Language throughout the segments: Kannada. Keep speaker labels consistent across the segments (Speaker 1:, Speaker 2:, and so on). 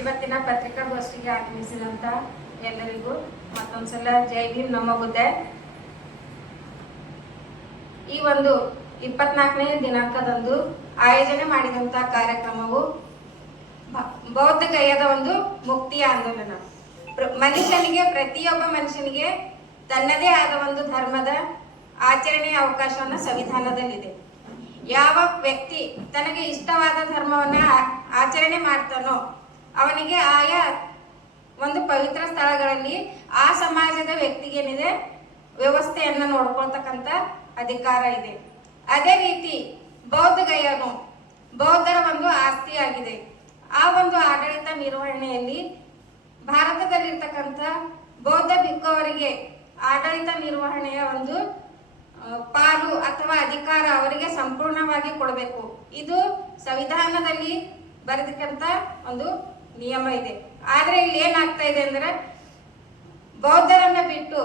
Speaker 1: ಇವತ್ತಿನ ಪತ್ರಿಕಾಗೋಷ್ಠಿಗೆ ಆಗಮಿಸಿದಂತ ಎಲ್ಲರಿಗೂ ಮತ್ತೊಂದ್ಸಲ ಜೈ ಭೀಮ್, ನಮ್ಮ ಬುದ್ಧೆ ಈ ಒಂದು ಇಪ್ಪತ್ನಾಲ್ಕನೇ ದಿನಾಂಕದಂದು ಆಯೋಜನೆ ಮಾಡಿದಂತ ಕಾರ್ಯಕ್ರಮವು ಬೌದ್ಧಗಯದ ಬೌದ್ಧ ಗಯದ ಒಂದು ಮುಕ್ತಿ ಆಂದೋಲನ. ಮನುಷ್ಯನಿಗೆ, ಪ್ರತಿಯೊಬ್ಬ ಮನುಷ್ಯನಿಗೆ ತನ್ನದೇ ಆದ ಒಂದು ಧರ್ಮದ ಆಚರಣೆಯ ಅವಕಾಶವನ್ನ ಸಂವಿಧಾನದಲ್ಲಿದೆ. ಯಾವ ವ್ಯಕ್ತಿ ತನಗೆ ಇಷ್ಟವಾದ ಧರ್ಮವನ್ನ ಆಚರಣೆ ಮಾಡ್ತಾನೋ ಅವನಿಗೆ ಆಯಾ ಒಂದು ಪವಿತ್ರ ಸ್ಥಳಗಳಲ್ಲಿ ಆ ಸಮಾಜದ ವ್ಯಕ್ತಿಗೇನಿದೆ, ವ್ಯವಸ್ಥೆಯನ್ನು ನೋಡ್ಕೊಳ್ತಕ್ಕಂತ ಅಧಿಕಾರ ಇದೆ. ಅದೇ ರೀತಿ ಬೌದ್ಧ ಗಯನು ಬೌದ್ಧರ ಒಂದು ಆಸ್ತಿಯಾಗಿದೆ. ಆ ಒಂದು ಆಡಳಿತ ನಿರ್ವಹಣೆಯಲ್ಲಿ ಭಾರತದಲ್ಲಿರ್ತಕ್ಕಂಥ ಬೌದ್ಧ ಭಿಕ್ಕವರಿಗೆ ಆಡಳಿತ ನಿರ್ವಹಣೆಯ ಒಂದು ಪಾಲು ಅಥವಾ ಅಧಿಕಾರ ಅವರಿಗೆ ಸಂಪೂರ್ಣವಾಗಿ ಕೊಡಬೇಕು. ಇದು ಸಂವಿಧಾನದಲ್ಲಿ ಬರೆದಕ್ಕಂಥ ಒಂದು ನಿಯಮ ಇದೆ. ಆದ್ರೆ ಇಲ್ಲಿ ಏನಾಗ್ತಾ ಇದೆ ಅಂದ್ರೆ ಬೌದ್ಧರನ್ನ ಬಿಟ್ಟು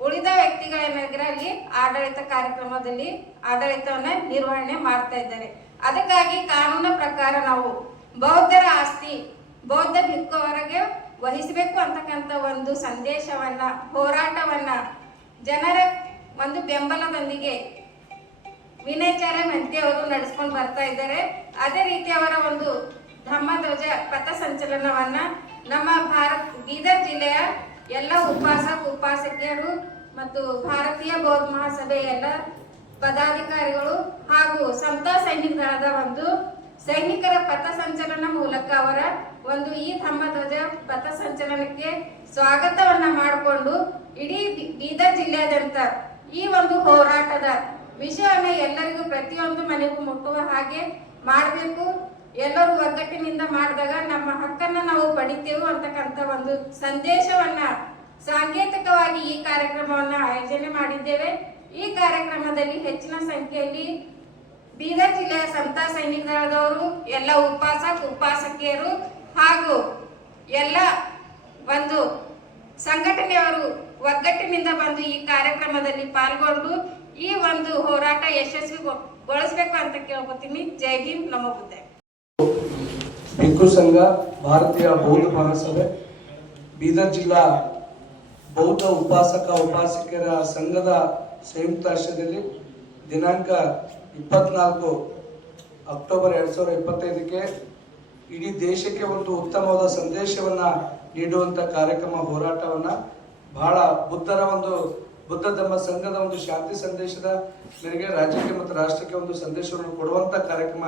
Speaker 1: ಉಳಿದ ವ್ಯಕ್ತಿಗಳೇನಾದ್ರೆ ಅಲ್ಲಿ ಆಡಳಿತ ಕಾರ್ಯಕ್ರಮದಲ್ಲಿ ಆಡಳಿತವನ್ನ ನಿರ್ವಹಣೆ ಮಾಡ್ತಾ ಇದ್ದಾರೆ. ಅದಕ್ಕಾಗಿ ಕಾನೂನ ಪ್ರಕಾರ ನಾವು ಬೌದ್ಧರ ಆಸ್ತಿ ಬೌದ್ಧ ಭಿಕ್ಕುವರೆಗೆ ವಹಿಸಬೇಕು ಅಂತಕ್ಕಂಥ ಒಂದು ಸಂದೇಶವನ್ನ, ಹೋರಾಟವನ್ನ ಜನರ ಒಂದು ಬೆಂಬಲದೊಂದಿಗೆ ವಿನಯಚಾರ್ಯ ಮೆಂತೆ ಅವರು ನಡೆಸ್ಕೊಂಡು ಬರ್ತಾ ಇದ್ದಾರೆ. ಅದೇ ರೀತಿ ಅವರ ಒಂದು ಧಮ್ಮಧ್ವಜ ಪಥ ಸಂಚಲನವನ್ನ ನಮ್ಮ ಭಾರತ್ ಬೀದರ್ ಜಿಲ್ಲೆಯ ಎಲ್ಲ ಉಪಾಸಕ ಉಪಾಸಕಿಯರು ಮತ್ತು ಭಾರತೀಯ ಬೌದ್ಧ ಮಹಾಸಭೆಯ ಎಲ್ಲ ಪದಾಧಿಕಾರಿಗಳು ಹಾಗೂ ಸಂತ ಸೈನಿಕ ದಳದ ಒಂದು ಸೈನಿಕರ ಪಥ ಸಂಚಲನ ಮೂಲಕ ಅವರ ಒಂದು ಈ ಧರ್ಮಧ್ವಜ ಪಥ ಸಂಚಲನಕ್ಕೆ ಸ್ವಾಗತವನ್ನ ಮಾಡಿಕೊಂಡು ಇಡೀ ಬೀದರ್ ಜಿಲ್ಲೆಯಾದ್ಯಂತ ಈ ಒಂದು ಹೋರಾಟದ ವಿಷಯವನ್ನ ಎಲ್ಲರಿಗೂ ಪ್ರತಿಯೊಂದು ಮನೆಗೂ ಮುಟ್ಟುವ ಹಾಗೆ ಮಾಡಬೇಕು. ಎಲ್ಲರೂ ಒಗ್ಗಟ್ಟಿನಿಂದ ಮಾಡಿದಾಗ ನಮ್ಮ ಹಕ್ಕನ್ನ ನಾವು ಪಡಿತೇವೆ ಅಂತಕ್ಕಂಥ ಒಂದು ಸಂದೇಶವನ್ನ ಸಾಂಕೇತಿಕವಾಗಿ ಈ ಕಾರ್ಯಕ್ರಮವನ್ನ ಆಯೋಜನೆ ಮಾಡಿದ್ದೇವೆ. ಈ ಕಾರ್ಯಕ್ರಮದಲ್ಲಿ ಹೆಚ್ಚಿನ ಸಂಖ್ಯೆಯಲ್ಲಿ ಬೀದರ್ ಜಿಲ್ಲೆಯ ಸಂತ ಸೈನಿಕರಾದವರು, ಎಲ್ಲ ಉಪಾಸ ಉಪಾಸಕಿಯರು ಹಾಗೂ ಎಲ್ಲ ಒಂದು ಸಂಘಟನೆಯವರು ಒಗ್ಗಟ್ಟಿನಿಂದ ಬಂದು ಈ ಕಾರ್ಯಕ್ರಮದಲ್ಲಿ ಪಾಲ್ಗೊಂಡು ಈ ಒಂದು ಹೋರಾಟ ಯಶಸ್ವಿಗೊಳಿಸಬೇಕು ಅಂತ ಕೇಳ್ಕೊತೀನಿ. ಜೈ ಹಿಂದ್ ನಮ್ಮ ಬುದ್ಧ.
Speaker 2: ಭಿಕ್ಕು ಸಂಘ, ಭಾರತೀಯ ಬೌದ್ಧ ಮಹಾಸಭೆ ಬೀದರ್ ಜಿಲ್ಲಾ ಬೌದ್ಧ ಉಪಾಸಕ ಉಪಾಸಕಿಯರ ಸಂಘದ ಸಂಯುಕ್ತ ಆಶ್ರಯದಲ್ಲಿ ದಿನಾಂಕ ಇಪ್ಪತ್ನಾಲ್ಕು ಅಕ್ಟೋಬರ್ ಎರಡು ಸಾವಿರದ ಇಪ್ಪತ್ತೈದಕ್ಕೆ ಇಡೀ ದೇಶಕ್ಕೆ ಒಂದು ಉತ್ತಮವಾದ ಸಂದೇಶವನ್ನ ನೀಡುವಂತ ಕಾರ್ಯಕ್ರಮ ಹೋರಾಟವನ್ನ ಬಹಳ ಬುದ್ಧರ ಒಂದು, ಬುದ್ಧ ಧರ್ಮ ಸಂಘದ ಒಂದು ಶಾಂತಿ ಸಂದೇಶದ ಮೇರೆಗೆ ರಾಜ್ಯಕ್ಕೆ ಮತ್ತು ರಾಷ್ಟ್ರಕ್ಕೆ ಒಂದು ಸಂದೇಶವನ್ನು ಕೊಡುವಂತ ಕಾರ್ಯಕ್ರಮ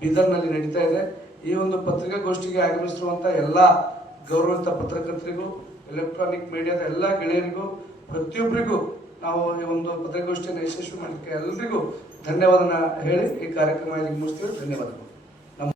Speaker 2: ಬೀದರ್ನಲ್ಲಿ ನಡೀತಾ ಇದೆ. ಈ ಒಂದು ಪತ್ರಿಕಾಗೋಷ್ಠಿಗೆ ಆಗಮಿಸಿರುವಂತಹ ಎಲ್ಲ ಗೌರವಿತ ಪತ್ರಕರ್ತರಿಗೂ ಎಲೆಕ್ಟ್ರಾನಿಕ್ ಮೀಡಿಯಾದ ಎಲ್ಲ ಗೆಳೆಯರಿಗೂ, ಪ್ರತಿಯೊಬ್ಬರಿಗೂ ನಾವು ಈ ಒಂದು ಪತ್ರಿಕಾಗೋಷ್ಠಿಯನ್ನು ಯಶಸ್ವಿ ಮಾಡಲಿಕ್ಕೆ ಎಲ್ಲರಿಗೂ ಧನ್ಯವಾದನ ಹೇಳಿ ಈ ಕಾರ್ಯಕ್ರಮ ಇಲ್ಲಿ ಮುಗಿಸ್ತೀವಿ. ಧನ್ಯವಾದಗಳು.